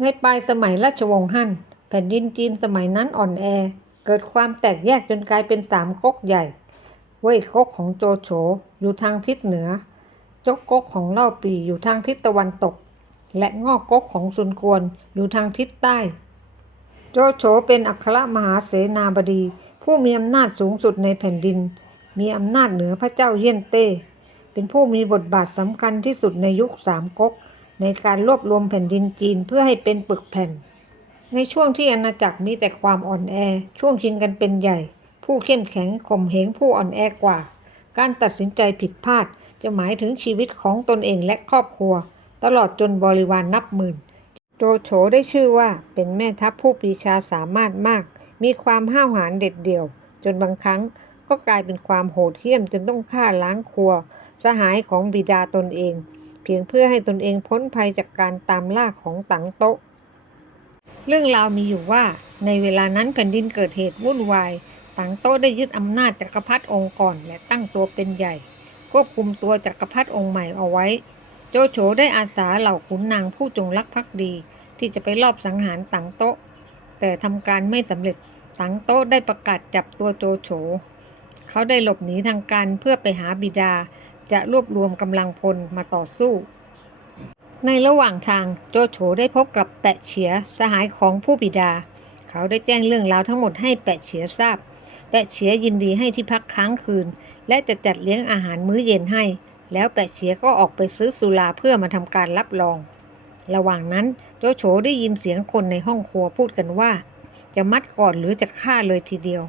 ในปลายสมัยราชวงศ์ฮั่นแผ่นดินจีนสมัยนั้นอ่อนแอ เกิดความแตกแยกจนกลายเป็นสามก๊กใหญ่ เว่ยก๊กของโจโฉอยู่ทางทิศเหนือ จกก๊กของเล่าปีอยู่ทางทิศตะวันตก และงอกก๊กของซุนกวนอยู่ทางทิศใต้ โจโฉเป็นอัครมหาเสนาบดี ผู้มีอำนาจสูงสุดในแผ่นดิน มีอำนาจเหนือพระเจ้าเยี่ยนเต้ เป็นผู้มีบทบาทสำคัญที่สุดในยุคสามก๊ก ในการรวบรวมแผ่นดินจีนเพื่อให้เป็นปึกแผ่น ในช่วงที่อาณาจักรมีแต่ความอ่อนแอ ช่วงชิงกันเป็นใหญ่ ผู้เข้มแข็งข่มเหงผู้อ่อนแอกว่า การตัดสินใจผิดพลาดจะหมายถึงชีวิตของตนเองและครอบครัว ตลอดจนบริวารนนับหมื่น โจโฉได้ชื่อว่าเป็นแม่ทัพผู้ปรีชาสามารถมาก มีความห้าวหาญเด็ดเดี่ยว จนบางครั้งก็กลายเป็นความโหดเหี้ยมจนต้องฆ่าล้างครัว สหายของบิดาตนเอง เพียงเพื่อให้ตนเองพ้นภัยจากการตามล่าของตังโต๊ะ เรื่องราวมีอยู่ว่า ในเวลานั้นแผ่นดินเกิดเหตุวุ่นวายตังโต๊ะได้ยึดอำนาจจักรพรรดิองค์ก่อนและตั้งตัวเป็นใหญ่ ควบคุมตัวจักรพรรดิองค์ใหม่เอาไว้ โจโฉได้อาสาเหล่าขุนนางผู้จงรักภักดี ที่จะไปลอบสังหารตังโต๊ะ แต่ทำการไม่สำเร็จตังโต๊ะได้ประกาศจับตัวโจโฉเขาได้หลบหนีทางการเพื่อไปหาบิดา จะรวบรวมกำลังพลมาต่อสู้ ในระหว่างทางโจโฉได้พบกับแปะเฉียสหายของผู้บิดา เขาได้แจ้งเรื่องราวทั้งหมดให้แปะเฉียทราบ แปะเฉียยินดีให้ที่พักค้างคืน และจะจัดเลี้ยงอาหารมื้อเย็นให้ แล้วแปะเฉียก็ออกไปซื้อสุราเพื่อมาทำการรับรอง ระหว่างนั้นโจโฉได้ยินเสียงคนในห้องครัวพูดกันว่า จะมัดก่อนหรือจะฆ่าเลยทีเดียว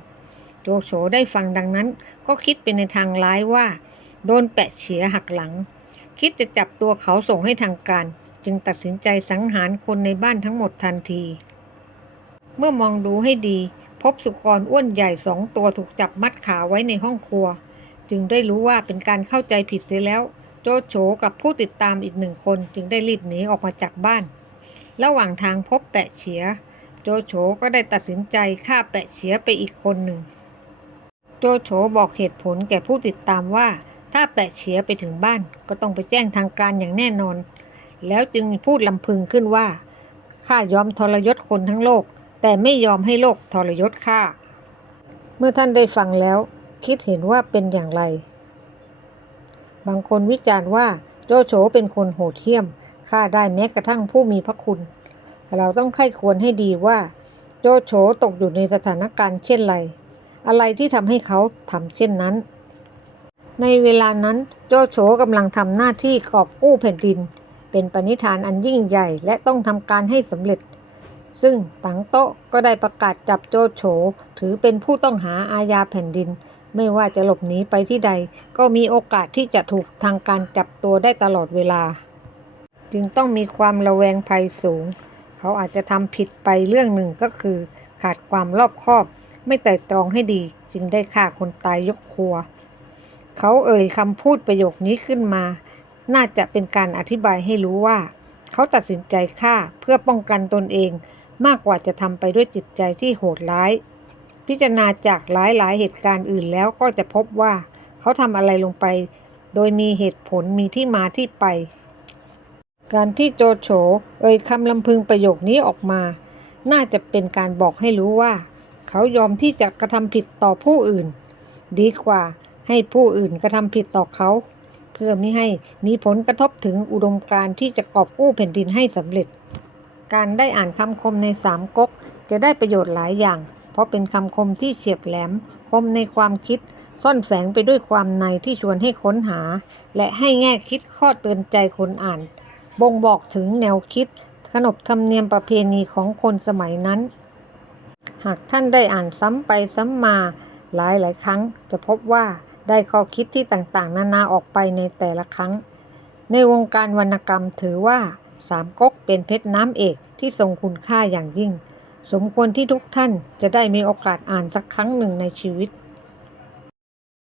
โจโฉได้ฟังดังนั้นก็คิดเป็นในทางร้ายว่า โดนแปะเฉียหักหลัง คิดจะจับตัวเขาส่งให้ทางการ จึงตัดสินใจสังหารคนในบ้านทั้งหมดทันที เมื่อมองดูให้ดี พบสุกรอ้วนใหญ่สองตัวถูกจับมัดขาไว้ในห้องครัว จึงได้รู้ว่าเป็นการเข้าใจผิดเสียแล้ว โจโฉกับผู้ติดตามอีกหนึ่งคนจึงได้รีบหนีออกมาจากบ้าน ระหว่างทางพบแปะเฉียโจโฉก็ได้ตัดสินใจฆ่าแปะเฉียไปอีกคนหนึ่ง โจโฉบอกเหตุผลแก่ผู้ติดตามว่า ถ้าแปะเฉียไปถึงบ้านก็ต้องไปแจ้งทางการอย่างแน่นอน แล้วจึงพูดลำพึงขึ้นว่า ข้ายอมทรยศคนทั้งโลก แต่ไม่ยอมให้โลกทรยศข้า เมื่อท่านได้ฟังแล้ว คิดเห็นว่าเป็นอย่างไร บางคนวิจารณ์ว่าโจโฉเป็นคนโหดเหี้ยมฆ่าได้แม้กระทั่งผู้มีพระคุณ เราต้องไข้ควรให้ดีว่า โจโฉตกอยู่ในสถานการณ์เช่นไร อะไรที่ทำให้เขาทำเช่นนั้น ในเวลานั้นโจโฉกำลังทำหน้าที่กอบกู้แผ่นดิน เป็นปณิธานอันยิ่งใหญ่และต้องทำการให้สำเร็จ ซึ่งตังโต๊ะก็ได้ประกาศจับโจโฉถือเป็นผู้ต้องหาอาญาแผ่นดิน ไม่ว่าจะหลบหนีไปที่ใด ก็มีโอกาสที่จะถูกทางการจับตัวได้ตลอดเวลา จึงต้องมีความระแวงภัยสูง เขาอาจจะทำผิดไปเรื่องหนึ่งก็คือ ขาดความรอบคอบ ไม่ไต่ตรองให้ดี จึงได้ฆ่าคนตายยกครัว เขาเอ่ยคำพูดประโยคนี้ขึ้นมา น่าจะเป็นการอธิบายให้รู้ว่า เขาตัดสินใจฆ่าเพื่อป้องกันตนเอง มากกว่าจะทำไปด้วยจิตใจที่โหดร้าย พิจารณาจากหลายๆ เหตุการณ์อื่นแล้วก็จะพบว่า เขาทำอะไรลงไป โดยมีเหตุผลมีที่มาที่ไป การที่โจโฉเอ่ยคำลำพึงประโยคนี้ออกมา น่าจะเป็นการบอกให้รู้ว่า เขายอมที่จะกระทำผิดต่อผู้อื่น ดีกว่า ให้ผู้อื่นกระทำผิดต่อเขา เพื่อไม่ให้มีผลกระทบถึงอุดมการณ์ที่จะกอบกู้แผ่นดินให้สำเร็จ การได้อ่านคำคมในสามก๊กจะได้ประโยชน์หลายอย่าง เพราะเป็นคำคมที่เฉียบแหลม คมในความคิด ซ่อนแฝงไปด้วยความในที่ชวนให้ค้นหา และให้แง่คิดข้อเตือนใจคนอ่าน บ่งบอกถึงแนวคิด ขนบธรรมเนียมประเพณีของคนสมัยนั้น หากท่านได้อ่านซ้ำไปซ้ำมาหลายหลายครั้งจะพบว่า ได้ข้อคิดที่ต่างๆ นานาออกไปในแต่ละครั้ง ในวงการวรรณกรรมถือว่าสามก๊กเป็นเพชรน้ำเอกที่ทรงคุณค่าอย่างยิ่ง สมควรที่ทุกท่านจะได้มีโอกาสอ่านสักครั้งหนึ่งในชีวิต